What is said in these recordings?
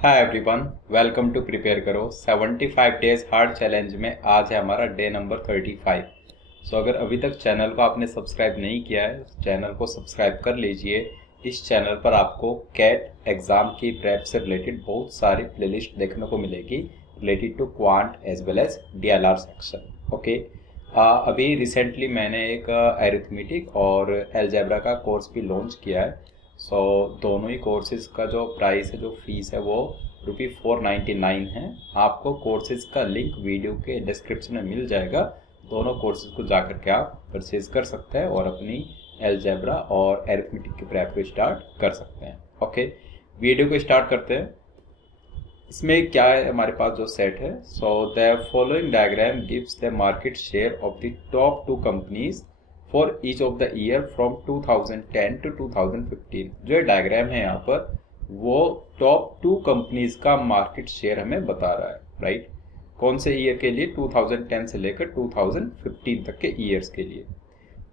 Hi everyone, welcome to prepare करो 75 days hard challenge में आज है हमारा डे नंबर 35। अगर अभी तक चैनल को आपने सब्सक्राइब नहीं किया है, चैनल को सब्सक्राइब कर लीजिए। इस चैनल पर आपको कैट एग्ज़ाम की प्रेप से रिलेटेड बहुत सारी प्लेलिस्ट देखने को मिलेगी related to quant as well as DLR section. Okay, अभी रिसेंटली मैंने एक अरिथमेटिक और अलजेब्रा का कोर्स भी लॉन्च किया है। दोनों ही कोर्सेज का जो प्राइस है, जो फीस है, वो ₹499 है। आपको कोर्सेज का लिंक वीडियो के डिस्क्रिप्शन में मिल जाएगा। दोनों कोर्सेज को जाकर के आप परचेज कर सकते हैं और अपनी अलजेब्रा और अरिथमेटिक की प्रेप को स्टार्ट कर सकते हैं। ओके, वीडियो को स्टार्ट करते हैं। इसमें क्या है, हमारे पास जो सेट है, the following diagram gives the market share of the top 2 companies for each of the year from 2010 to 2015। जो डायग्राम है यहाँ पर, वो टॉप 2 कंपनीज का मार्केट शेयर हमें बता रहा है। राइट, कौन से ईयर के लिए? 2010 से लेकर 2015 तक के ईयर्स के लिए।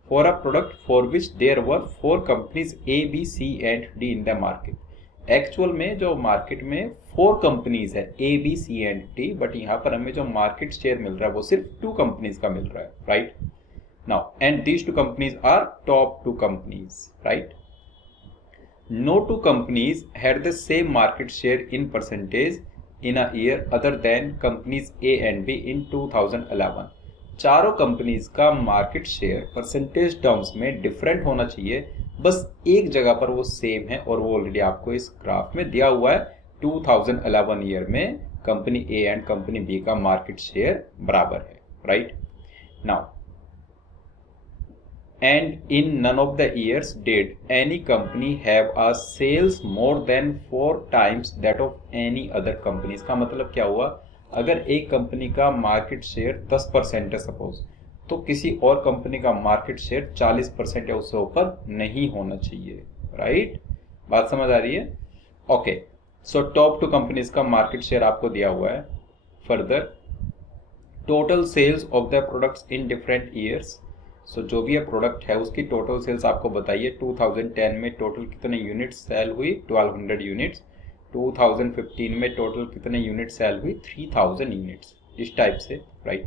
For a product for which there were 4 companies A, B, C and D in the market. Actual में जो मार्केट में 4 कंपनीज है, A, B, C and D, but यहाँ पर हमें जो मार्केट शेयर मिल रहा है वो सिर्फ 2 कंपनीज का मिल रहा है। Right, now and these 2 companies are top 2 companies, right? No 2 companies had the same market share in percentage in a year other than companies A and B in 2011। चारों companies का market share percentage terms में different होना चाहिए, बस एक जगह पर वो सेम है और वो ऑलरेडी आपको इस ग्राफ में दिया हुआ है। 2011 ईयर में company A and company B का मार्केट शेयर बराबर है। Right, now and in none of the years did any company have a sales more than 4 times that of any other companies। का मतलब क्या हुआ? अगर एक कंपनी का मार्केट शेयर 10% है सपोज, तो किसी और कंपनी का मार्केट शेयर 40% या उससे ऊपर नहीं होना चाहिए। राइट, बात समझ आ रही है? ओके, सो टॉप 2 कंपनीज का मार्केट शेयर आपको दिया हुआ है। Further, total sales of the products in different years. जो भी प्रोडक्ट है उसकी टोटल सेल्स आपको बताइए। 2010 में टोटल कितने यूनिट्स सेल हुई? 1200 यूनिट्स। 2015 में टोटल कितने यूनिट सेल हुई? 3000 यूनिट्स। इस टाइप से। Right,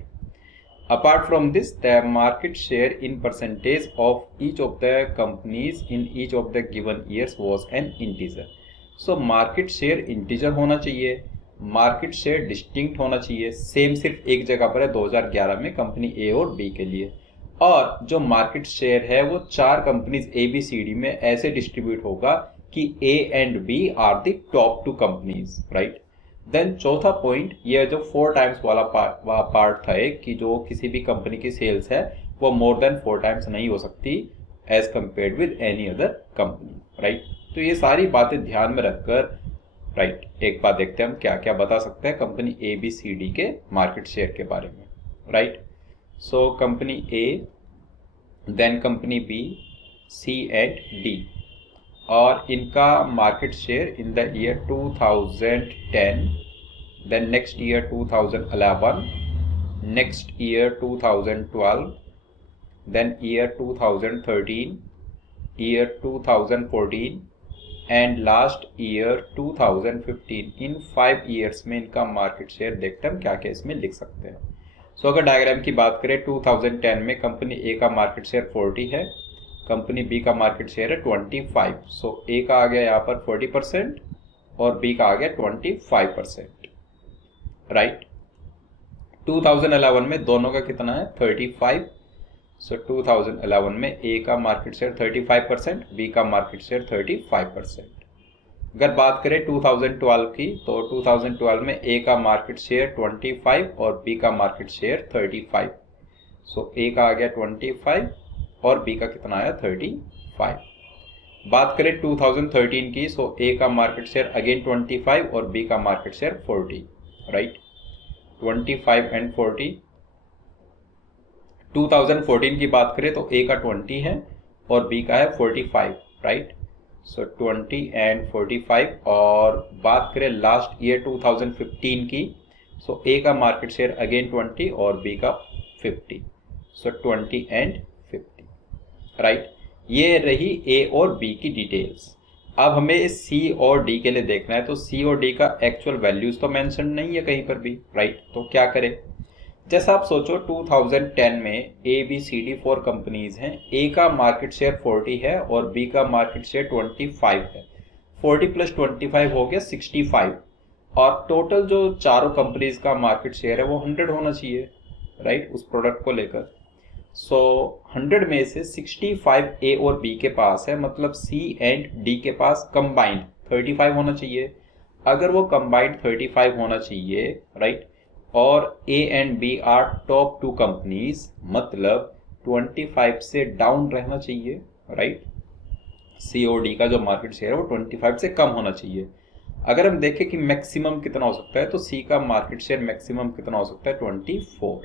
apart from this the market share in percentage of each of the companies in each of the given years was an integer. Market share integer होना चाहिए, market share distinct होना चाहिए, same सिर्फ एक जगह पर है 2011 में कंपनी ए और बी के लिए। और जो मार्केट शेयर है वो 4 कंपनीज ABCD में ऐसे डिस्ट्रीब्यूट होगा कि A and B are the top 2 companies. Right, then चौथा पॉइंट, ये जो 4 टाइम्स वाला पार्ट था कि जो किसी भी कंपनी की सेल्स है वो मोर देन 4 टाइम्स नहीं हो सकती as compared with any other company. Right, तो ये सारी बातें ध्यान में रखकर राइट, एक बात देखते हैं हम क्या क्या बता सकते हैं कंपनी ABCD के मार्केट शेयर के बारे में। Right, company A, then company B, C and D, और इनका market share in the year 2010, then next year 2011, next year 2012, then year 2013, year 2014 and last year 2015। इन 5 ईयर्स में इनका मार्केट शेयर देखते हैं हम क्या क्या इसमें लिख सकते हैं। अगर डायग्राम की बात करें, 2010 में कंपनी ए का मार्केट शेयर 40 है, कंपनी बी का मार्केट शेयर है 25। ए का आ गया यहाँ पर 40% और बी का आ गया 25%। राइट, 2011 में दोनों का कितना है? 35। 2011 में ए का मार्केट शेयर 35%, बी का मार्केट शेयर 35%। अगर बात करें 2012 की, तो 2012 में ए का मार्केट शेयर 25 और बी का मार्केट शेयर 35। ए का आ गया 25 और बी का कितना आया? 35। बात करें 2013 की, ए का मार्केट शेयर अगेन 25 और बी का मार्केट शेयर 40। Right, 25 and 40। 2014 की बात करें तो ए का 20 है और बी का है 45। Right, 20 and 45। और बात करें लास्ट ईयर 2015 की, ए का मार्केट शेयर अगेन 20 और बी का 50। 20 एंड 50। राइट, ये रही ए और बी की डिटेल्स। अब हमें सी और डी के लिए देखना है, तो सी और डी का एक्चुअल वैल्यूज तो मेंशन नहीं है कहीं पर भी, राइट। तो क्या करें, जैसा आप सोचो 2010 में A B C D 4 companies हैं, ए का मार्केट शेयर 40 है और बी का मार्केट शेयर 25 है। 40 प्लस 25 हो गया 65, और टोटल जो चारों कंपनीज का मार्केट शेयर है वो 100 होना चाहिए, राइट, उस प्रोडक्ट को लेकर। सो 100 में से 65 ए और बी के पास है, मतलब सी एंड डी के पास कंबाइंड 35 होना चाहिए। अगर वो कंबाइंड 35 होना चाहिए, राइट, और A and B are top 2 companies, मतलब 25 से डाउन रहना चाहिए, राइट। सी और डी का जो मार्केट शेयर है वो 25 से कम होना चाहिए। अगर हम देखें कि मैक्सिमम कितना हो सकता है, तो सी का मार्केट शेयर मैक्सिमम कितना हो सकता है, 24।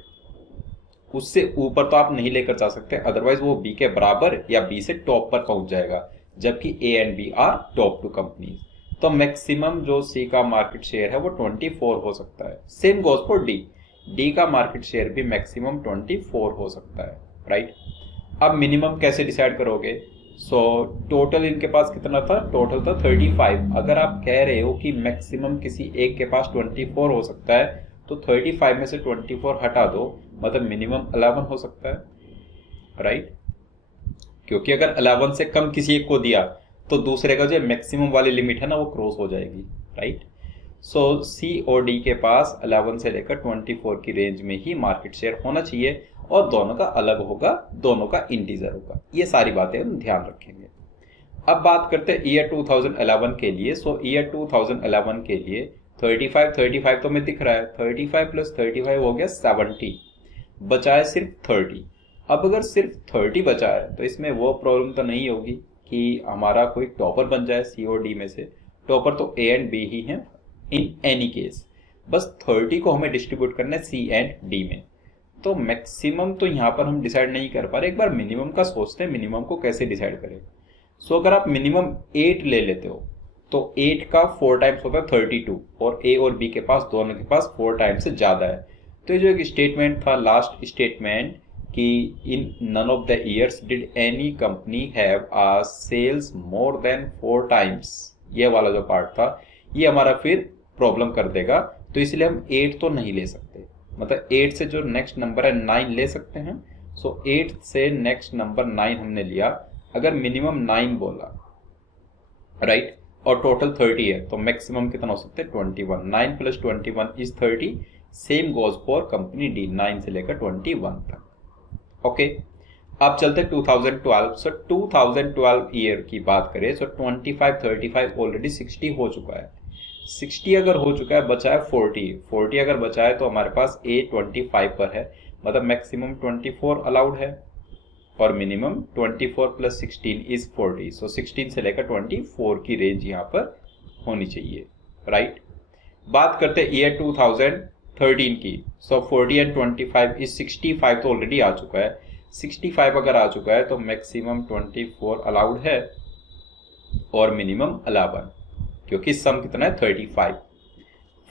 उससे ऊपर तो आप नहीं लेकर जा सकते, अदरवाइज वो बी के बराबर या बी से टॉप पर पहुंच जाएगा, जबकि A and B are top 2 companies. तो मैक्सिमम जो सी का मार्केट शेयर है वो 24 हो सकता है। Same goes for D, D का मार्केट शेयर भी मैक्सिमम 24 हो सकता है, राइट। अब मिनिमम कैसे डिसाइड करोगे? सो टोटल इनके पास कितना था, टोटल था 35। अगर आप कह रहे हो कि मैक्सिमम किसी एक के पास 24 हो सकता है, तो 35 में से 24 हटा दो, मतलब मिनिमम 11 हो सकता है, राइट। क्योंकि अगर 11 से कम किसी एक को दिया तो दूसरे का जो मैक्सिमम वाली लिमिट है ना वो क्रॉस हो जाएगी, राइट। सो सी और डी के पास 11 से लेकर 24 की रेंज में ही मार्केट शेयर होना चाहिए, और दोनों का अलग होगा, दोनों का इंटीजर होगा। ये सारी बातें हम ध्यान रखेंगे। अब बात करते हैं ईयर 2011 के लिए। सो ईयर 2011 के लिए 35 तो हमें दिख रहा है, 35 प्लस 35 हो गया 70, बचा है सिर्फ 30। अब अगर सिर्फ 30 बचा है तो इसमें वो प्रॉब्लम तो नहीं होगी कि हमारा कोई टॉपर बन जाए सी और डी में से। टॉपर तो ए एंड बी ही हैं इन एनी केस, बस 30 को हमें डिस्ट्रीब्यूट करना है सी एंड डी में। तो मैक्सिमम तो यहाँ पर हम डिसाइड नहीं कर पा रहे, एक बार मिनिमम का सोचते हैं, मिनिमम को कैसे डिसाइड करें। सो अगर आप मिनिमम 8 ले लेते हो तो 8 का 4 टाइम्स होता है 32, और ए और बी के पास दोनों के पास 4 टाइम्स से ज़्यादा है। तो ये जो एक स्टेटमेंट था, लास्ट स्टेटमेंट, कि in none of the years did any company have a sales more than 4 times, ये वाला जो पार्ट था ये हमारा फिर प्रॉब्लम कर देगा। तो इसलिए हम 8 तो नहीं ले सकते, मतलब 8 से जो नेक्स्ट नंबर है 9 ले सकते हैं। सो 8 से नेक्स्ट नंबर 9 हमने लिया। अगर मिनिमम 9 बोला, राइट, और टोटल 30 है, तो मैक्सिमम कितना हो सकता है 21। 9 plus 21 is 30। Same goes for company D, 9 से लेकर 21 तक। ओके, अब चलते 2012। सो 2012 ईयर की बात करें, सो 25 35 ऑलरेडी 60 हो चुका है। 60 अगर हो चुका है, बचा है 40 अगर बचा है तो हमारे पास ए 25 पर है, मतलब मैक्सिमम 24 अलाउड है, और मिनिमम 24 प्लस 16 इज 40। सो 16 से लेकर 24 की रेंज यहाँ पर होनी चाहिए, राइट। बात करते हैं ईयर 2013 की। सो 40 एंड 25 इज 65 तो ऑलरेडी आ चुका है। 65 अगर आ चुका है तो मैक्सिमम 24 अलाउड है और मिनिमम 11, क्योंकि सम कितना है 35।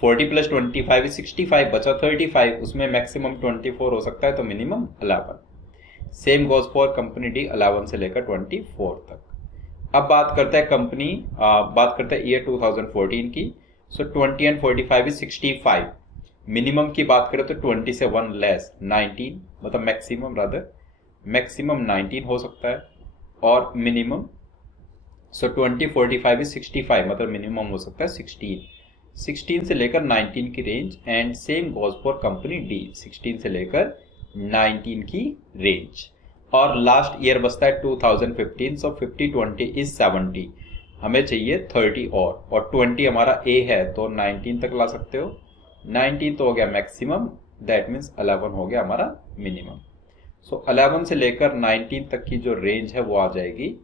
40 प्लस 25 इज 65, बचा 35, उसमें मैक्सिमम 24 हो सकता है, तो minimum 11। Same goes for company D, 11 से लेकर 24 तक। अब बात करते हैं बात करते हैं ईयर 2014 की। सो 20 एंड 45 इज 65। मिनिमम की बात करें तो 20 से 1 लेस 19, मतलब मैक्सिमम 19 हो सकता है, और मिनिमम, सो 20 45 इज 65, मतलब मिनिमम हो सकता है 16 से लेकर 19 की range. And same goes for company D, 16 से लेकर 19 की रेंज। और लास्ट ईयर बचता है 2015। सो 50 20 इज 70, हमें चाहिए 30 और 20 हमारा ए है तो 19 तक ला सकते हो। 19 तो हो गया मैक्सिमम, दैट मीन्स 11 हो गया हमारा मिनिमम। सो 11 से लेकर 19 तक की जो रेंज है वो आ जाएगी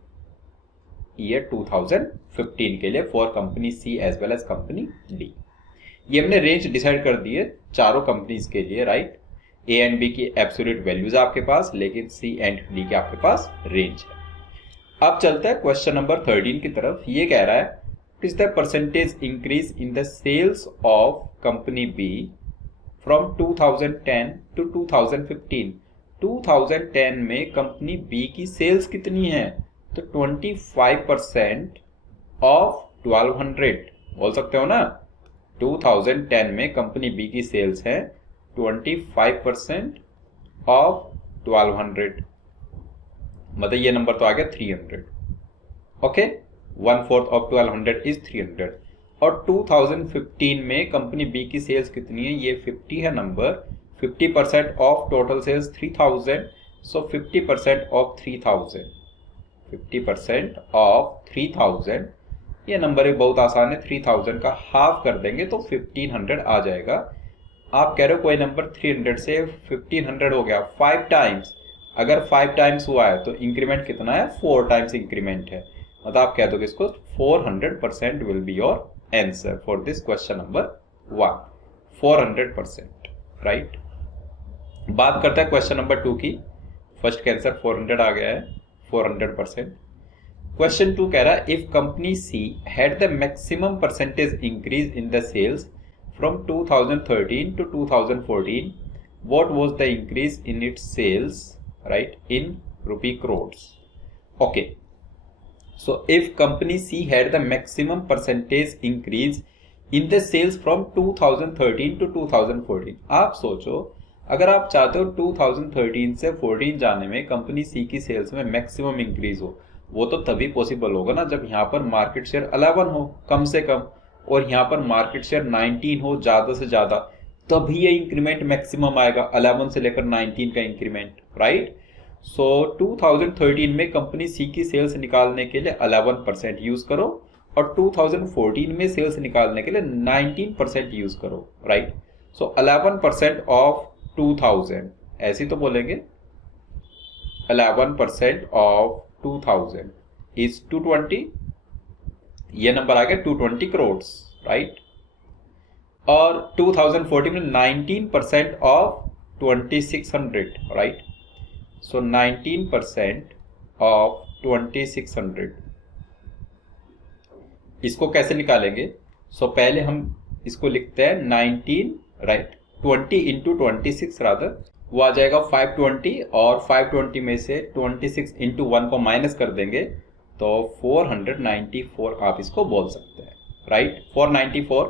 ईयर 2015 के लिए for company C as well as company D. ये हमने रेंज डिसाइड कर दी है चारों कंपनीज के लिए, राइट। ए एंड बी की एब्सोल्यूट वैल्यूज आपके पास, लेकिन सी एंड डी के आपके पास रेंज है। अब चलता है क्वेश्चन नंबर 13 की तरफ। ये कह रहा है is the percentage increase in the sales of company B from 2010 to 2015। 2010 में कंपनी बी की सेल्स कितनी है, तो 25% ऑफ 1200, बोल सकते हो ना। 2010 में कंपनी बी की सेल्स है 25% ऑफ 1200, मतलब ये नंबर तो आ गया 300। Okay, 1/4 of 1200 is 300। और 2015 में कंपनी बी की सेल्स कितनी है, ये 50 है number. 50% of total sales 3000, so 50% of 3000, 50% of 3000, ये नंबर ही बहुत आसान है। 3000 का हाफ कर देंगे तो 1500 आ जाएगा। आप कह रहे हो कोई नंबर 300 से 1500 हो गया 5 टाइम्स, अगर 5 टाइम्स हुआ है तो इंक्रीमेंट कितना है, 4 टाइम्स इंक्रीमेंट है, मतलब आप कह दोगे इसको 400% will be your answer for this question number 1, 400%, right. बात करते हैं क्वेश्चन नंबर 2 की। फर्स्ट का आंसर 400 आ गया है, 400%। क्वेश्चन 2 कह रहा है if company C had the maximum percentage increase in the sales from 2013 to 2014, what was the increase in its sales, right, in rupee crores? Okay, so if company C had the maximum percentage increase in the sales from 2013 to 2014, आप सोचो अगर आप चाहते हो 2013 से 14 जाने में company सी की सेल्स में मैक्सिमम इंक्रीज हो, वो तो तभी पॉसिबल होगा ना जब यहाँ पर मार्केट शेयर 11 हो कम से कम, और यहाँ पर मार्केट शेयर 19 हो ज्यादा से ज्यादा, तभी ये इंक्रीमेंट मैक्सिमम आएगा, 11 से लेकर 19 का इंक्रीमेंट, राइट। सो 2013 में कंपनी सी की सेल्स निकालने के लिए 11% यूज करो, और 2014 में सेल्स निकालने के लिए 19% यूज करो, राइट। सो 11% ऑफ 2000, ऐसे तो बोलेंगे 11% ऑफ 2000 इज 220, ये नंबर आ गया 220 करोड़, राइट। और 2014 में 19% ऑफ 2600, राइट। सो 19% ऑफ 2600, इसको कैसे निकालेंगे? सो पहले हम इसको लिखते हैं 19, राइट, 20 इंटू 26 रादर, वो आ जाएगा 520, और 520 में से 26 इंटू 1 को माइनस कर देंगे तो 494 आप इसको बोल सकते हैं, राइट। 494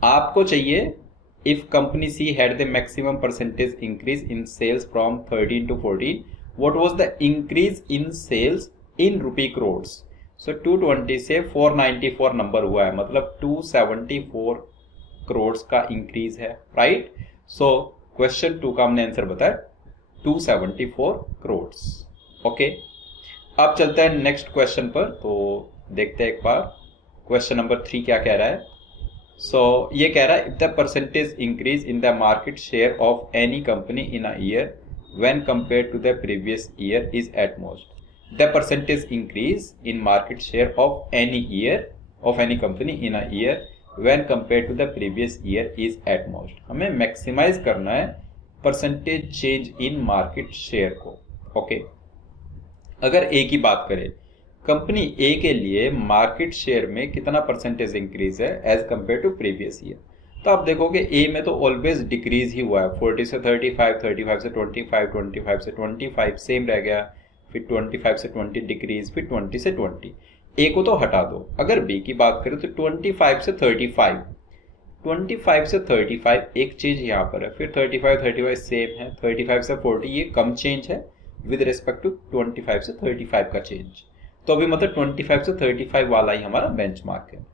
आपको चाहिए if company C had the maximum percentage increase in sales from 13 to 14, what was the increase in sales in rupee crore. So 220 से 494 नंबर हुआ है, मतलब 274 करोड़ का इंक्रीज है, राइट। सो क्वेश्चन 2 का हमने आंसर बताया 274 करोड़। ओके, अब चलते हैं नेक्स्ट क्वेश्चन पर, तो देखते हैं एक बार क्वेश्चन नंबर 3 क्या कह रहा है। सो ये कह रहा है if the percentage increase in the market share of any company in a year when compared to the previous year is at most, the percentage increase in market share of any year of any company in a year when compared to the previous year is at most. हमें maximise करना है percentage change in market share को। Okay, अगर A की बात करें, company ए के लिए मार्केट शेयर में कितना परसेंटेज इंक्रीज है as compare to previous year, तो आप देखोगे ए में तो ऑलवेज डिक्रीज ही हुआ है, 40 से 35, 35 से 25, 25 से 25 सेम रह गया, फिर 25 से 20 डिक्रीज, फिर 20 से 20, ए को तो हटा दो। अगर बी की बात करें तो 25 से 35, 25 से 35 एक चेंज यहाँ पर है, फिर 35 सेम है, 35 से 40 ये कम चेंज है विद रिस्पेक्ट टू 25 से 35 का चेंज, तो अभी मतलब 25 से 35 वाला ही हमारा बेंचमार्क है।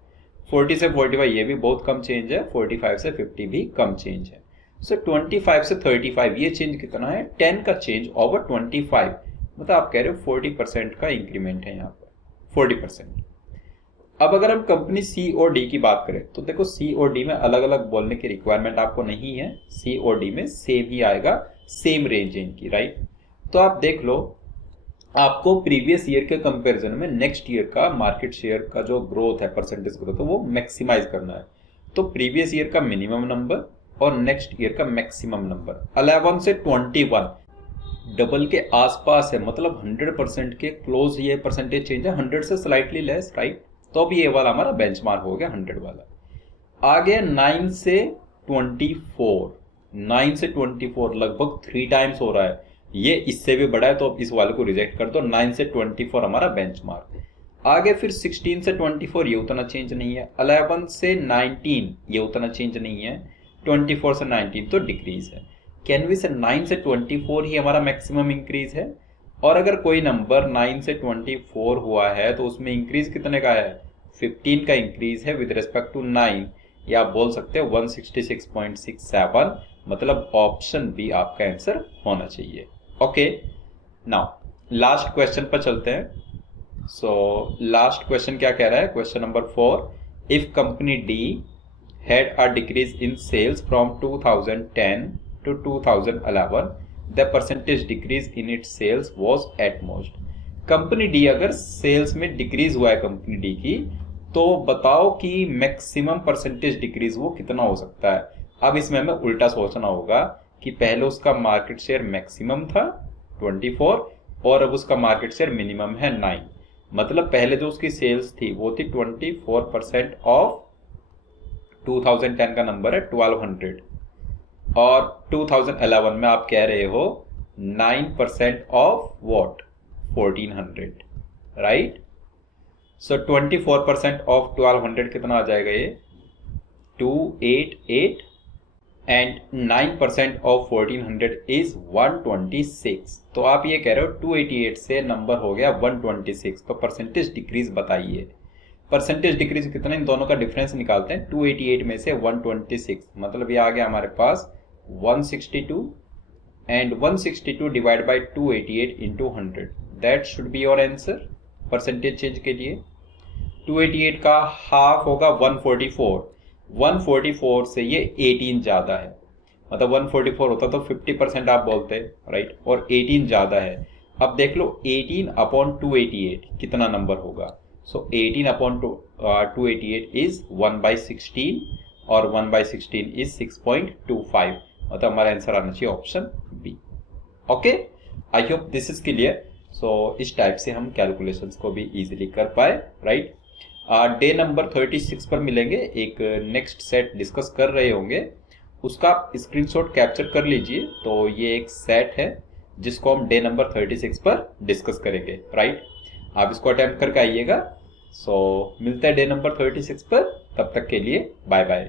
40 से 45 ये भी बहुत कम चेंज है, 45 से 50 भी कम चेंज है। सो 25 से 35 ये चेंज कितना है, 10 का चेंज ओवर 25, मतलब आप कह रहे हो 40% का इंक्रीमेंट है यहाँ पर, 40%। अब अगर हम कंपनी सी और डी की बात करें तो देखो सी और डी में अलग अलग बोलने की रिक्वायरमेंट आपको नहीं है, सी और डी में सेम ही आएगा, सेम रेंज है इनकी, राइट। तो आप देख लो आपको प्रीवियस ईयर के कंपैरिजन में नेक्स्ट ईयर का मार्केट शेयर का जो ग्रोथ है, परसेंटेज ग्रोथ है, वो मैक्सिमाइज करना है। तो प्रीवियस ईयर का मिनिमम नंबर और नेक्स्ट ईयर का मैक्सिमम नंबर 11 से 21 डबल के आसपास है, मतलब 100% के क्लोज ये परसेंटेज चेंज है, 100 से स्लाइटली लेस, राइट। तो अब ये वाला हमारा बेंचमार्क हो गया 100 वाला। आगे 9 से 24, 9 से 24 लगभग 3 टाइम्स हो रहा है, ये इससे भी बड़ा है, तो इस वाले को रिजेक्ट कर दो। 9 से 24 हमारा बेंचमार्क। आगे फिर 16 से 24 ये उतना चेंज नहीं है, 11 से 19 ये उतना चेंज नहीं है, 24 से 19 तो डिक्रीज है। कैन वी से 9 से 24 ही हमारा मैक्सिमम इंक्रीज है, और अगर कोई नंबर 9 से 24 हुआ है तो उसमें इंक्रीज कितने का है, 15 का इंक्रीज है विद रिस्पेक्ट टू 9, या आप बोल सकते हैं 166.67, मतलब ऑप्शन बी आपका आंसर होना चाहिए। ओके, नाउ लास्ट क्वेश्चन पर चलते हैं। सो लास्ट क्वेश्चन क्या कह रहा है, question number 4, if company D had a decrease in sales from 2010 to 2011, the percentage decrease in its sales was at most। Company D अगर सेल्स में decrease हुआ है कंपनी डी की, तो बताओ कि मैक्सिमम परसेंटेज डिक्रीज वो कितना हो सकता है। अब इसमें हमें उल्टा सोचना होगा कि पहले उसका मार्केट शेयर मैक्सिमम था 24 और अब उसका मार्केट शेयर मिनिमम है 9, मतलब पहले जो उसकी सेल्स थी वो थी 24% ऑफ 2010 का नंबर है 1200, और 2011 में आप कह रहे हो 9% of what 1400, right. So 24% of 1200 कितना आ जाएगा, ये 288, एंड 9% ऑफ 1400 इज 126। तो आप ये कह रहे हो 288 से नंबर हो गया 126, तो परसेंटेज डिक्रीज बताइए। परसेंटेज डिक्रीज कितना, इन दोनों का डिफरेंस निकालते हैं, 288 में से 126, मतलब ये आ गया हमारे पास 162, and 162 divide by 288 into 100, that should be your answer percentage change के लिए। 288 का हाफ होगा 144, 144 से ये 18 ज्यादा है, मतलब 144 होता तो 50% आप बोलते, राइट, और 18 ज्यादा है। अब देख लो 18 अपॉन 288 कितना नंबर होगा, सो 18 अपॉन 288 इज 1/16, और 1/16 इज 6.25, मतलब हमारा आंसर आना चाहिए option B. Okay, I hope this is clear. So इस टाइप से हम कैलकुलेशंस को भी इजीली कर पाए, राइट। डे नंबर 36 पर मिलेंगे, एक नेक्स्ट सेट डिस्कस कर रहे होंगे, उसका आप स्क्रीनशॉट कैप्चर कर लीजिए। तो ये एक सेट है जिसको हम डे नंबर 36 पर डिस्कस करेंगे, राइट। आप इसको अटेम्प्ट करके आइएगा। सो मिलते हैं डे नंबर 36 पर, तब तक के लिए बाय बाय।